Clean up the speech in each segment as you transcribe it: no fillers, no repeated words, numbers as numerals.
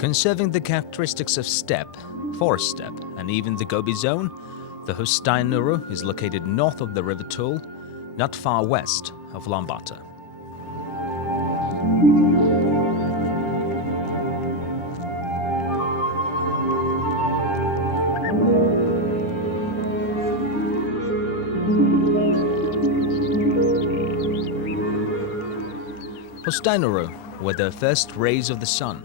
Conserving the characteristics of steppe, forest steppe, and even the Gobi zone, the Hustai Nuru is located north of the River Tul, not far west of Ulaanbaatar. Hustai Nuru, where the first rays of the sun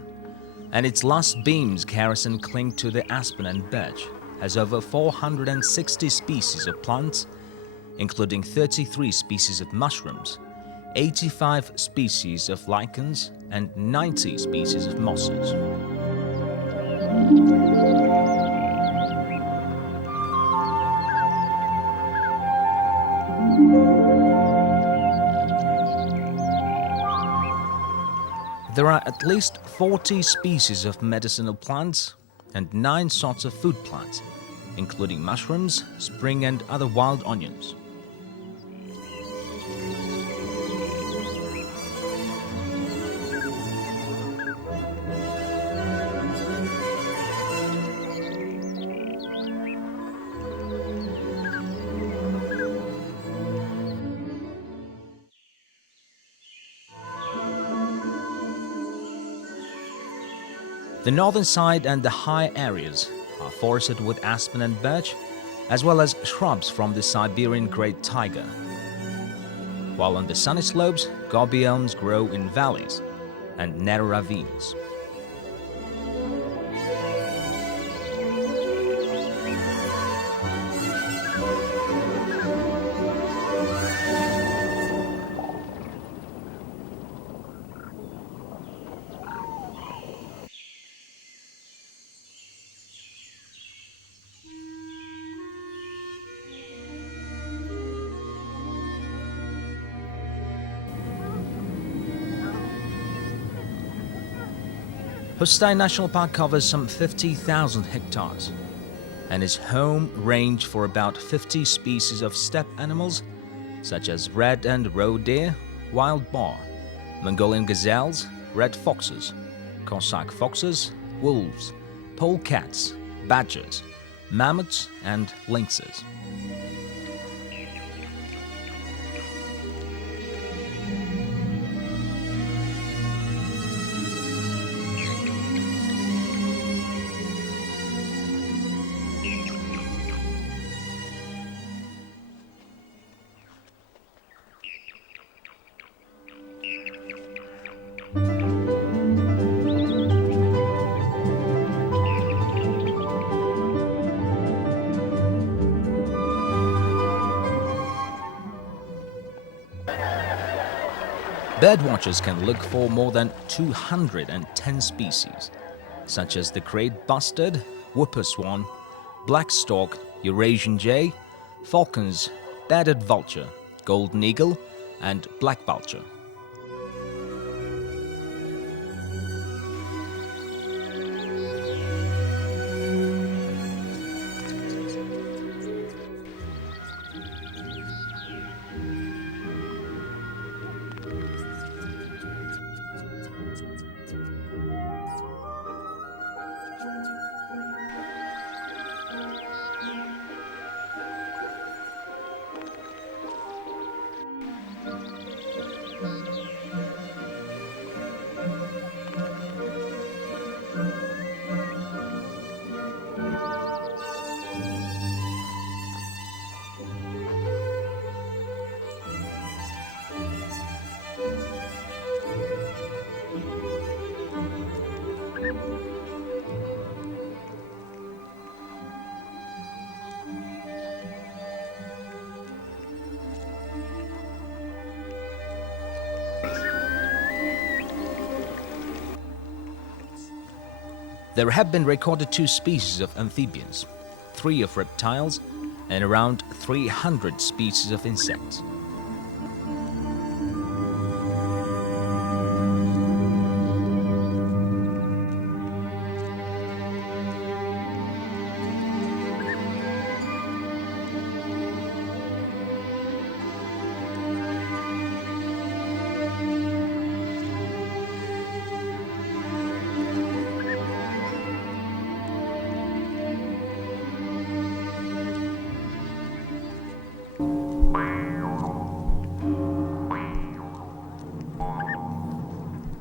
and its last beams caress and cling to the aspen and birch, has over 460 species of plants, including 33 species of mushrooms, 85 species of lichens, and 90 species of mosses. There are at least 40 species of medicinal plants and 9 sorts of food plants, including mushrooms, spring and other wild onions. The northern side and the high areas are forested with aspen and birch, as well as shrubs from the Siberian great taiga. While on the sunny slopes, gobi elms grow in valleys and narrow ravines. Hustai National Park covers some 50,000 hectares and is home range for about 50 species of steppe animals such as red and roe deer, wild boar, Mongolian gazelles, red foxes, Cossack foxes, wolves, polecats, badgers, mammoths and lynxes. Birdwatchers can look for more than 210 species, such as the great bustard, whooper swan, black stork, Eurasian jay, falcons, banded vulture, golden eagle, and black vulture. There have been recorded 2 species of amphibians, 3 of reptiles, and around 300 species of insects.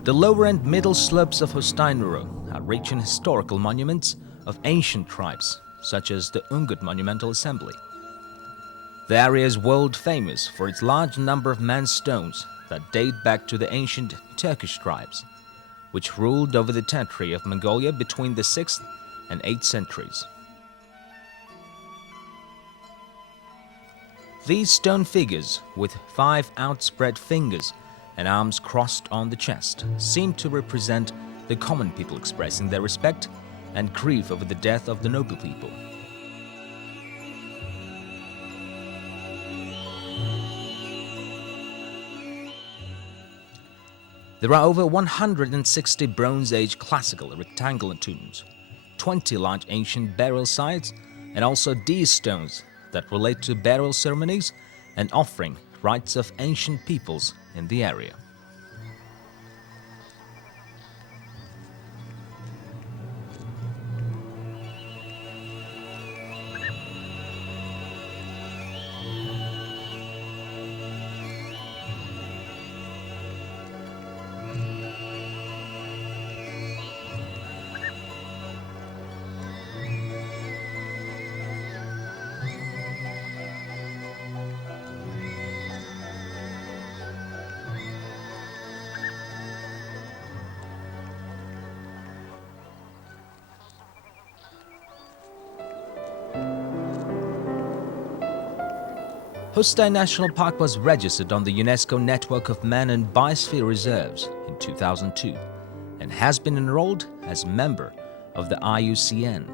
The lower and middle slopes of Hustai are rich in historical monuments of ancient tribes, such as the Ungut Monumental Assembly. The area is world famous for its large number of man stones that date back to the ancient Turkish tribes, which ruled over the territory of Mongolia between the 6th and 8th centuries. These stone figures, with 5 outspread fingers and arms crossed on the chest, seem to represent the common people expressing their respect and grief over the death of the noble people. There are over 160 Bronze Age classical rectangular tombs, 20 large ancient burial sites, and also deer stones that relate to burial ceremonies and offering rites of ancient peoples in the area. Hustai National Park was registered on the UNESCO Network of Man and Biosphere Reserves in 2002 and has been enrolled as a member of the IUCN.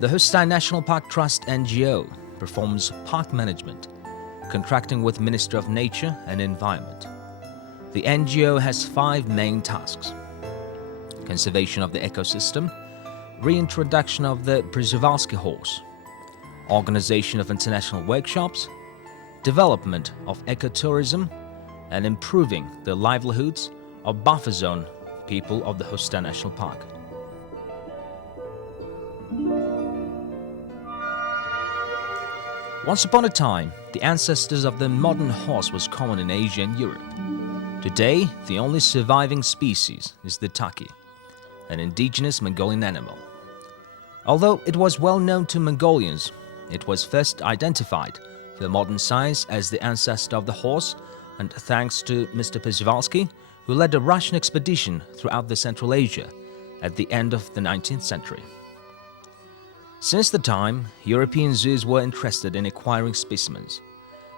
The Hustai National Park Trust NGO performs park management, contracting with Ministry of Nature and Environment. The NGO has 5 main tasks: conservation of the ecosystem, reintroduction of the Przewalski horse, organization of international workshops, development of ecotourism, and improving the livelihoods of buffer zone people of the Hustai National Park. Once upon a time, the ancestors of the modern horse was common in Asia and Europe. Today, the only surviving species is the taki, an indigenous Mongolian animal. Although it was well known to Mongolians, it was first identified for modern science as the ancestor of the horse, and thanks to Mr. Przewalski, who led a Russian expedition throughout the Central Asia at the end of the 19th century. Since the time, European zoos were interested in acquiring specimens,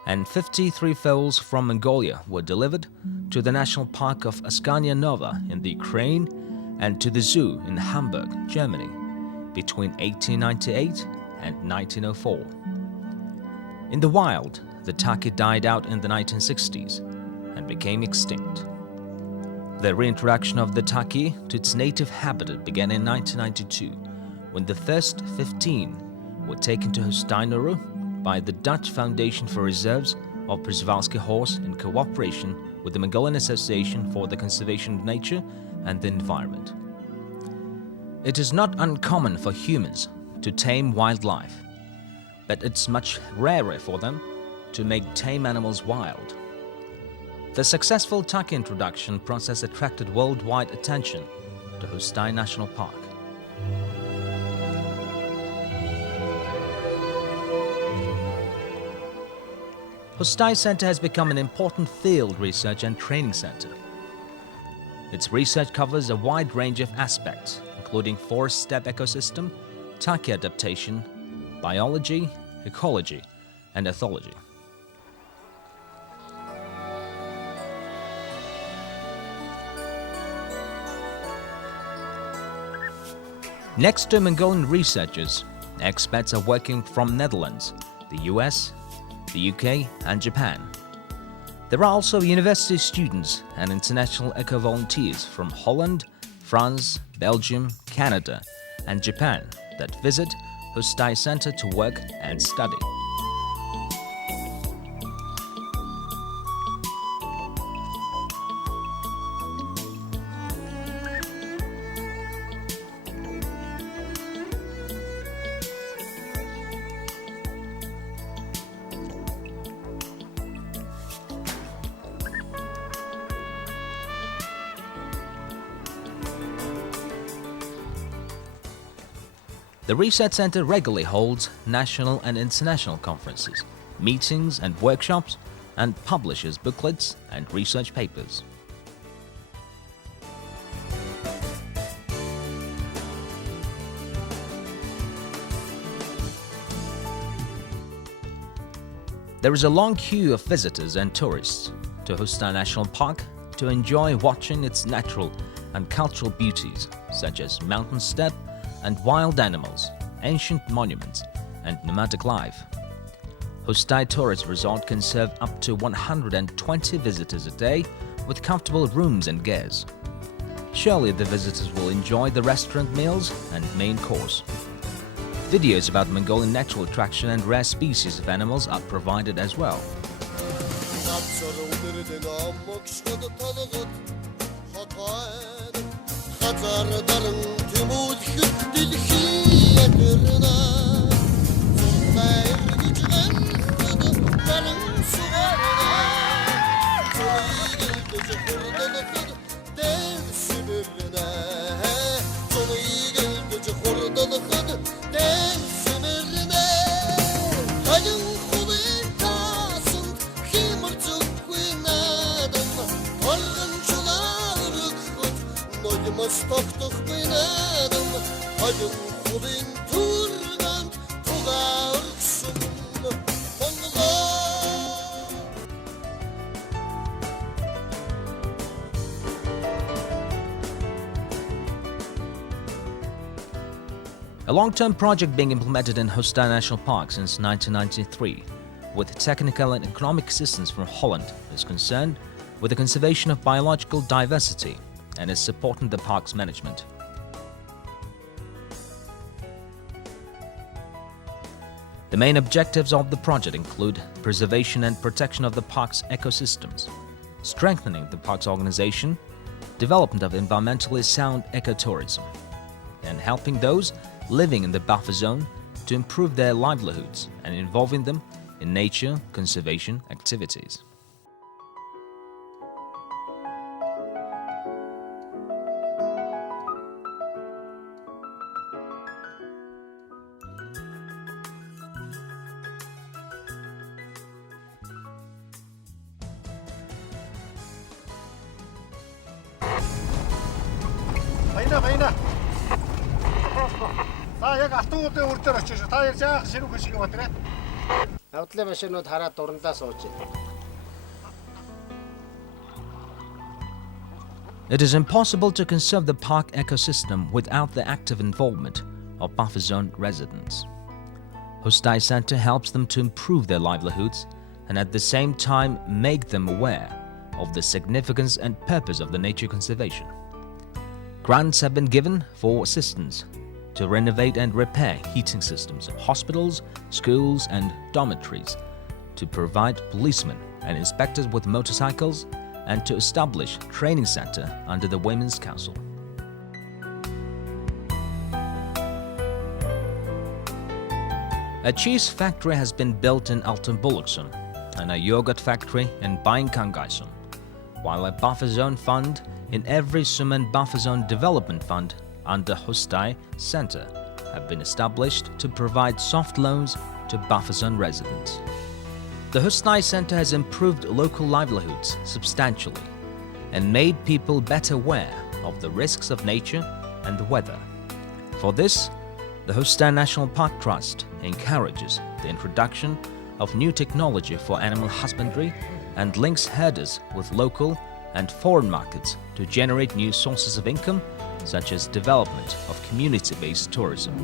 and 53 foals from Mongolia were delivered to the National Park of Askania Nova in the Ukraine and to the zoo in Hamburg, Germany, between 1898 and 1904. In the wild, the taki died out in the 1960s and became extinct. The reintroduction of the taki to its native habitat began in 1992, when the first 15 were taken to Hustai by the Dutch Foundation for Reserves of Przewalski Horse in cooperation with the Mongolian Association for the Conservation of Nature and the Environment. It is not uncommon for humans to tame wildlife, but it's much rarer for them to make tame animals wild. The successful taki introduction process attracted worldwide attention to Hustai National Park. Hustai Center has become an important field research and training center. Its research covers a wide range of aspects, including forest steppe ecosystem, taki adaptation, biology, ecology, and ethology. Next to Mongolian researchers, experts are working from Netherlands, the US, the UK, and Japan. There are also university students and international eco-volunteers from Holland, France, Belgium, Canada, and Japan that visit Hustai Center to work and study. The Research Center regularly holds national and international conferences, meetings and workshops, and publishes booklets and research papers. There is a long queue of visitors and tourists to Hustai National Park to enjoy watching its natural and cultural beauties such as mountain steppe and wild animals, ancient monuments, and nomadic life. Hustai Tourist Resort can serve up to 120 visitors a day with comfortable rooms and gears. Surely the visitors will enjoy the restaurant meals and main course. Videos about Mongolian natural attraction and rare species of animals are provided as well. A long-term project being implemented in Hustai National Park since 1993, with technical and economic assistance from Holland, is concerned with the conservation of biological diversity and is supporting the park's management. The main objectives of the project include preservation and protection of the park's ecosystems, strengthening the park's organization, development of environmentally sound ecotourism, and helping those living in the buffer zone to improve their livelihoods and involving them in nature conservation activities. Баяна. Та яг автомобилийн үр дээр очиж та яг жаах ширүүх шиг юм байна. Автлаа машинууд хараад дурандаа сууж байна. It is impossible to conserve the park ecosystem without the active involvement of buffer zone residents. Hustai Center helps them to improve their livelihoods and at the same time make them aware of the significance and purpose of the nature conservation. Grants have been given for assistance to renovate and repair heating systems in hospitals, schools, and dormitories, to provide policemen and inspectors with motorcycles, and to establish a training center under the Women's Council. A cheese factory has been built in Altenbuluksun and a yogurt factory in Bainkangaisum, while a buffer zone fund in every Sumen Buffer Zone Development Fund under Hustai Center have been established to provide soft loans to buffer zone residents. The Hustai Center has improved local livelihoods substantially and made people better aware of the risks of nature and the weather. For this, the Hustai National Park Trust encourages the introduction of new technology for animal husbandry and links herders with local and foreign markets to generate new sources of income, such as development of community-based tourism.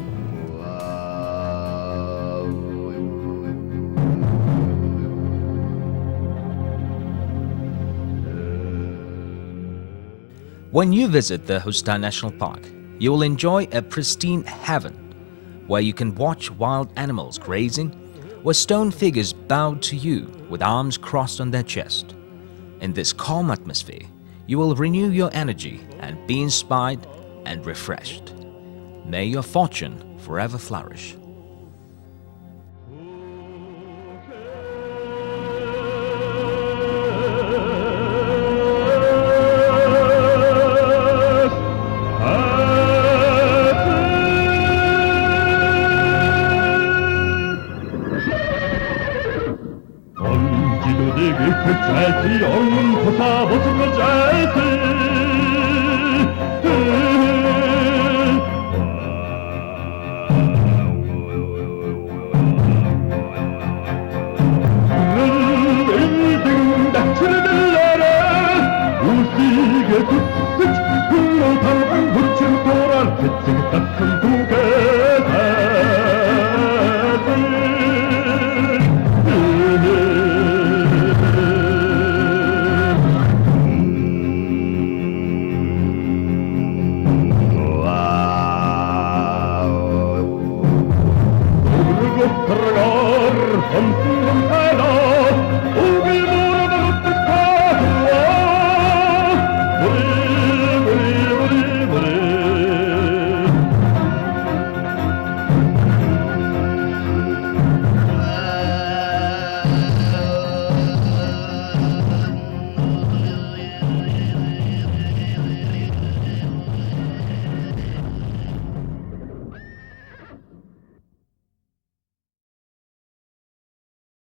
When you visit the Hustai National Park, you will enjoy a pristine heaven where you can watch wild animals grazing, where stone figures bow to you with arms crossed on their chest. In this calm atmosphere, you will renew your energy and be inspired and refreshed. May your fortune forever flourish.